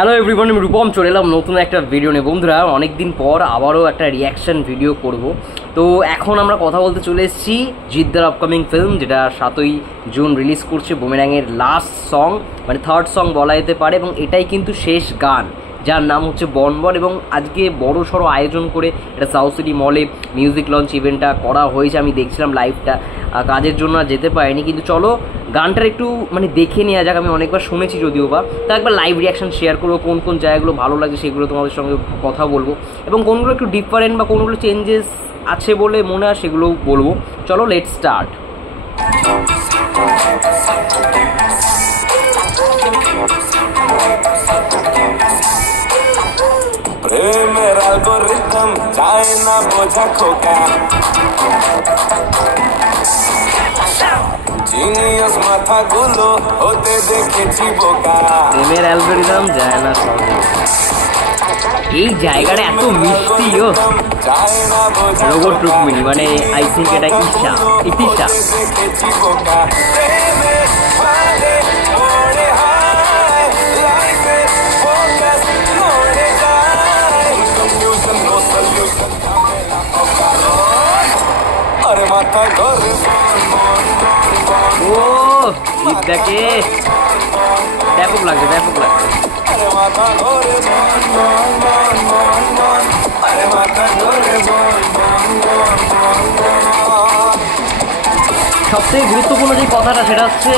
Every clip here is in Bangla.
হ্যালো এভরিওয়ান, আমি রূপম চলে এলাম নতুন একটা ভিডিও নিয়ে। বন্ধুরা, অনেকদিন পর আবারও একটা রিয়াকশন ভিডিও করব। তো এখন আমরা কথা বলতে চলে এসেছি জিদ্দার আপকামিং ফিল্ম, যেটা 7ই জুন রিলিজ করছে। বুমেরাংয়ের লাস্ট সং, মানে থার্ড সং বলা যেতে পারে, এবং এটাই কিন্তু শেষ গান, যার নাম হচ্ছে বন বন। এবং আজকে বড় সড়ো আয়োজন করে এটা সাউথ সিটি মলে মিউজিক লঞ্চ ইভেন্টটা করা হয়েছে। আমি দেখছিলাম লাইভটা, কাজের জন্য আর যেতে পারিনি, কিন্তু চলো গানটার একটু মানে দেখে নেওয়া যাক। আমি অনেকবার শুনেছি যদিও বা, তা একবার লাইভ রিয়াকশন শেয়ার করবো, কোন কোন জায়গাগুলো ভালো লাগে সেগুলো তোমাদের সঙ্গে কথা বলবো, এবং কোনগুলো একটু ডিফারেন্ট বা কোনগুলো চেঞ্জেস আছে বলে মনে হয় সেগুলোও বলবো। চলো লেটস স্টার্ট। প্রেমের অ্যালগরিদম যায় না বোঝা খোকা, জিনিয়াস মাথাগুলো হতে দেখেছি বোকা। প্রেমের অ্যালগরিদম যায় না সহজে। এই জায়গাটা এত মিষ্টি। ও রোবট রুকমিনি, মানে আই থিঙ্ক এটা ইতিশা। আরে মাথা ঘরে ও জিদ্দাকে ব্যাপক লাগছে, ব্যাপক লাগছে। সবথেকে গুরুত্বপূর্ণ যে কথাটা, সেটা হচ্ছে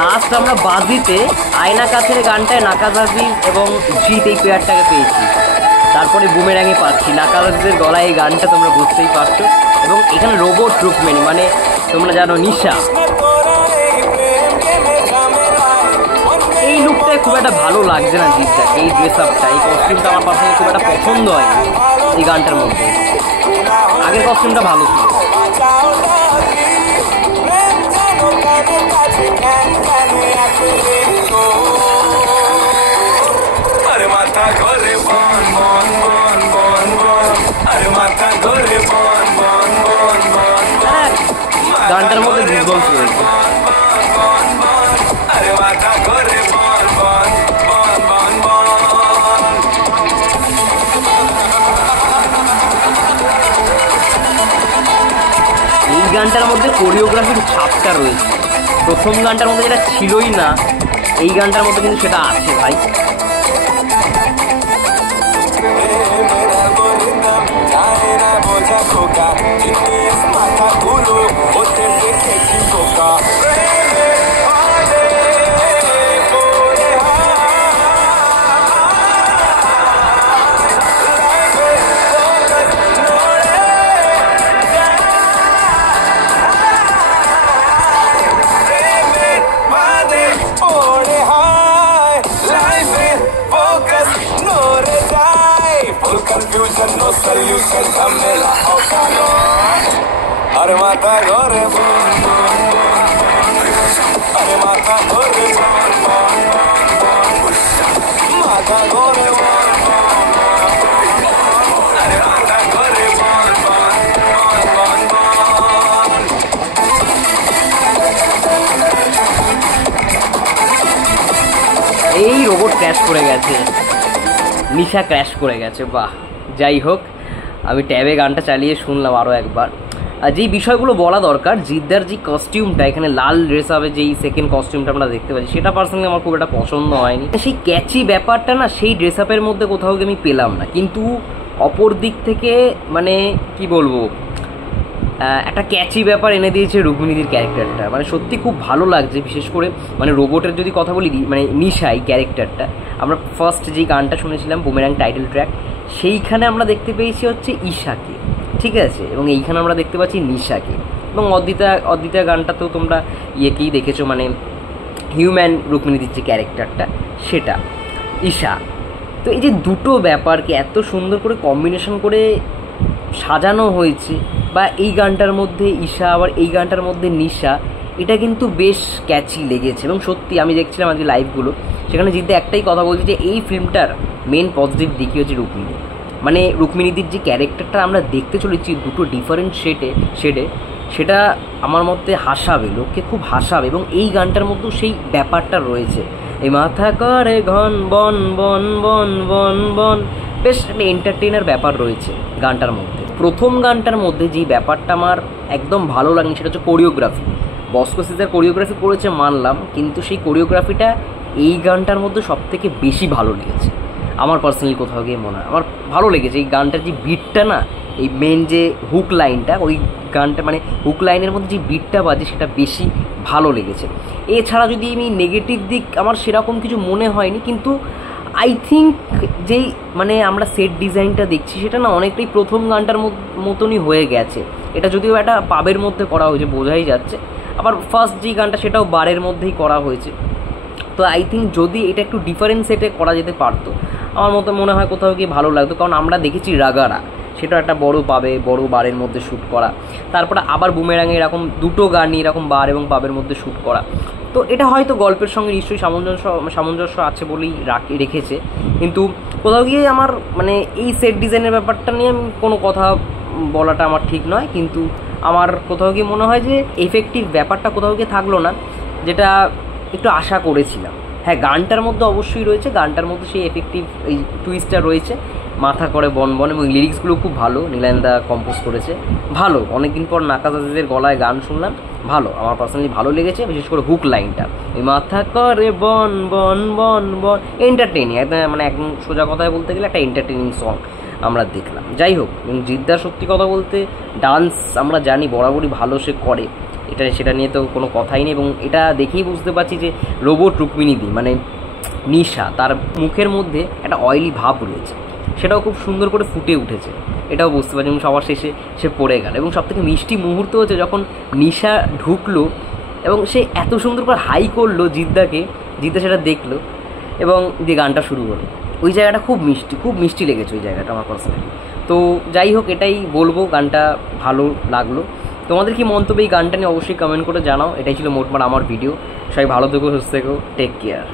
লাস্ট আমরা বাজিতে আয়না কাছের গানটায় নাকাজ আজিজ এবং জিৎ এই পেয়ারটাকে পেয়েছি, তারপরে বুমেরাঙে পাচ্ছি নাকাজ আজিজের গলায় এই গানটা, তোমরা বুঝতেই পারছো। এবং এখানে রোবট রুকমিনি, মানে তোমরা জানো নিশা, এই লুকটা খুব একটা ভালো লাগছে না জিৎটাকে। এই ড্রেস আপটা, এই কস্টিউমটা আমার পার্সোনালি খুব একটা পছন্দ হয়নি এই গানটার মধ্যে। আগের কস্টিউমটা ভালো ছিল। গানটার মধ্যে গুজবম্স রয়েছে। এই গানটার মধ্যে কোরিওগ্রাফির ছাপটা রয়েছে। প্রথম গানটার মধ্যে যেটা ছিলই না, এই গানটার মধ্যে কিন্তু সেটা আছে ভাই। Confusion, no solution, Camila O'Connor. Are mata gore bon bon bon. Are mata gore bon bon bon. Mata gore bon bon bon. Are mata gore bon bon bon bon. এই রোবট ক্র্যাশ করে গেছে, নিশা ক্র্যাশ করে গেছে। বাহ, যাই হোক, আমি ট্যাবে গানটা চালিয়ে শুনলাম আরও একবার। আর যেই বিষয়গুলো বলা দরকার, জিদ্দার যে কস্টিউমটা, এখানে লাল ড্রেস হবে, যেই সেকেন্ড কস্টিউমটা আমরা দেখতে পাচ্ছি, সেটা পার্সোনালি আমার খুব একটা পছন্দ হয়নি। সেই ক্যাচি ব্যাপারটা না, সেই ড্রেস আপের মধ্যে কোথাও আমি পেলাম না। কিন্তু অপর দিক থেকে মানে কি বলবো, একটা ক্যাচি ব্যাপার এনে দিয়েছে রুকমিনিদির ক্যারেক্টারটা। মানে সত্যি খুব ভালো লাগছে। বিশেষ করে মানে রোবটের যদি কথা বলি, মানে নিশা এই ক্যারেক্টারটা, আমরা ফার্স্ট যেই গানটা শুনেছিলাম বুমেরাং টাইটেল ট্র্যাক, সেইখানে আমরা দেখতে পেয়েছি হচ্ছে ঈশাকে, ঠিক আছে, এবং এইখানে আমরা দেখতে পাচ্ছি নিশাকে। এবং অদ্বিতা গানটাতেও তোমরা ইয়েকেই দেখেছো, মানে হিউম্যান রুকমিনিদির যে ক্যারেক্টারটা সেটা ঈশা। তো এই যে দুটো ব্যাপারকে এত সুন্দর করে কম্বিনেশন করে সাজানো হয়েছে, বা এই গানটার মধ্যে ঈশা আবার এই গানটার মধ্যে নিশা, এটা কিন্তু বেশ ক্যাচি লেগেছে। এবং সত্যি আমি দেখছিলাম আজকে লাইভগুলো, সেখানে জিদ্দা একটাই কথা বলছে যে এই ফিল্মটার মেন পজিটিভ দিকই হচ্ছে রুকমিনি। মানে রুকমিনিদির যে ক্যারেক্টারটা আমরা দেখতে চলেছি দুটো ডিফারেন্ট শেডে, সেটা আমার মধ্যে হাসাবে, লোককে খুব হাসাবে। এবং এই গানটার মধ্যেও সেই ব্যাপারটা রয়েছে এই মাথা করে ঘন বন বন বন বন বন, বেশ একটা এন্টারটেইনার ব্যাপার রয়েছে গানটার মধ্যে। প্রথম গানটার মধ্যে যেই ব্যাপারটা আমার একদম ভালো লাগেনি সেটা হচ্ছে কোরিওগ্রাফি। বস্কো সিজার কোরিওগ্রাফি করেছে মানলাম, কিন্তু সেই কোরিওগ্রাফিটা এই গানটার মধ্যে সব থেকে বেশি ভালো লেগেছে আমার পার্সোনালি। কোথাও গিয়ে মনে হয় আমার ভালো লেগেছে এই গানটার যে বিটটা না, এই মেন যে হুক লাইনটা, ওই গানটা মানে হুক লাইনের মধ্যে যে বিটটা বাজে সেটা বেশি ভালো লেগেছে। এছাড়া যদি আমি নেগেটিভ দিক আমার সেরকম কিছু মনে হয়নি, কিন্তু আই থিঙ্ক যেই মানে আমরা সেট ডিজাইনটা দেখছি সেটা না অনেকটাই প্রথম গানটার মতনই হয়ে গেছে। এটা যদিও একটা পাবের মধ্যে করা হয়েছে বোঝাই যাচ্ছে, আবার ফার্স্ট যে গানটা সেটাও বারের মধ্যেই করা হয়েছে। তো আই থিঙ্ক যদি এটা একটু ডিফারেন্ট সেটে করা যেতে পারতো আমার মতো মনে হয় কোথাও গিয়ে ভালো লাগতো। কারণ আমরা দেখেছি রাগারা, সেটা একটা বড় পাবে বড় বারের মধ্যে শ্যুট করা, তারপরে আবার বুমেরাঙে এরকম দুটো গানই এরকম বার এবং পাবের মধ্যে শ্যুট করা। তো এটা হয়তো গল্পের সঙ্গে নিশ্চয়ই সামঞ্জস্য আছে বলেই রেখেছে, কিন্তু কোথাও গিয়ে আমার মানে এই সেট ডিজাইনের ব্যাপারটা নিয়ে আমি কোনো কথা বলাটা আমার ঠিক নয়। কিন্তু আমার কোথাও গিয়ে মনে হয় যে এফেক্টিভ ব্যাপারটা কোথাও গিয়ে থাকলো না, যেটা একটু আশা করেছিলাম। হ্যাঁ, গানটার মধ্যে অবশ্যই রয়েছে, গানটার মধ্যে সেই এফেক্টিভ এই টুইস্টটা রয়েছে, মাথা করে বন বন, এবং লিরিক্সগুলো খুব ভালো, নীলায়নদা কম্পোজ করেছে ভালো। অনেকদিন পর নাকাজ আজিজের গলায় গান শুনলাম, ভালো, আমার পার্সোনালি ভালো লেগেছে। বিশেষ করে হুক লাইনটা, ওই মাথা করে বন বন বন বন, এন্টারটেইনিং, মানে একদম সোজা কথায় বলতে গেলে একটা এন্টারটেইনিং সং আমরা দেখলাম। যাই হোক, এবং জিদ্দার সত্যি কথা বলতে ডান্স আমরা জানি বরাবরই ভালো সে করে, সেটা নিয়ে তো কোনো কথাই নেই। এবং এটা দেখেই বুঝতে পারছি যে রোবট রুক্মিণীদি মানে নিশা, তার মুখের মধ্যে একটা অয়েলি ভাব রয়েছে, সেটাও খুব সুন্দর করে ফুটে উঠেছে, এটাও বুঝতে পারছি। এবং সবার শেষে সে পড়ে গেল, এবং সবথেকে মিষ্টি মুহূর্ত হচ্ছে যখন নিশা ঢুকলো এবং সে এত সুন্দর করে হাই করলো জিদ্দাকে, জিদ্দা সেটা দেখলো এবং যে গানটা শুরু হলো, ওই জায়গাটা খুব মিষ্টি লেগেছে ওই জায়গাটা আমার পার্সোনালি। তো যাই হোক, এটাই বলবো, গানটা ভালো লাগলো। তোমাদের কি মন্তব্য এই গানটা নিয়ে অবশ্যই কমেন্ট করে জানাও। এটাই ছিল মোটমাট আমার ভিডিও। সবাই ভালো থেকো, সুস্থ থেকো, টেক কেয়ার।